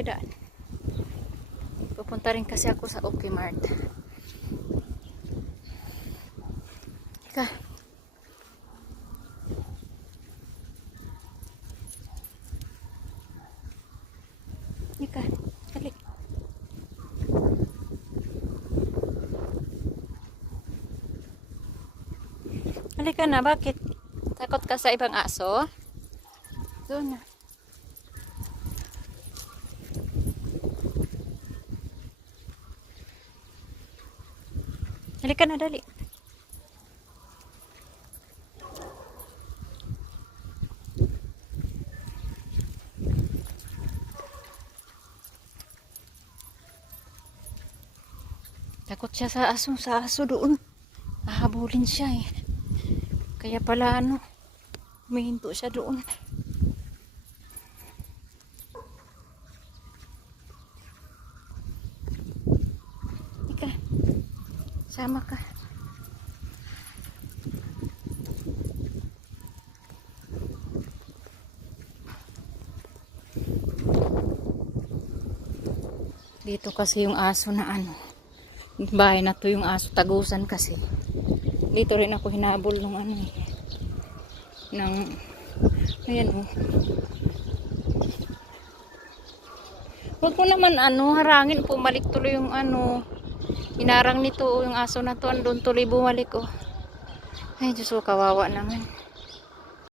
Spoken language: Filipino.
tayo daan. Pupunta rin kasi ako sa OK Mart. Ika. Ika. Halik. Halika na, bakit? Takot ka sa ibang aso? Doon na. Halika na, dali. Takot siya sa aso doon. Hahabulin siya eh. Kaya pala humihinto siya doon. Ika, sama ka. Dito kasi yung aso na bahay na to yung aso, tagusan kasi. Dito rin ako hinabol ng ayan oh. Huwag mo naman harangin, pumalik tuloy yung hinarang nito yung aso na to, andun tuloy bumalik oh. Ay Diyos ko, kawawa naman.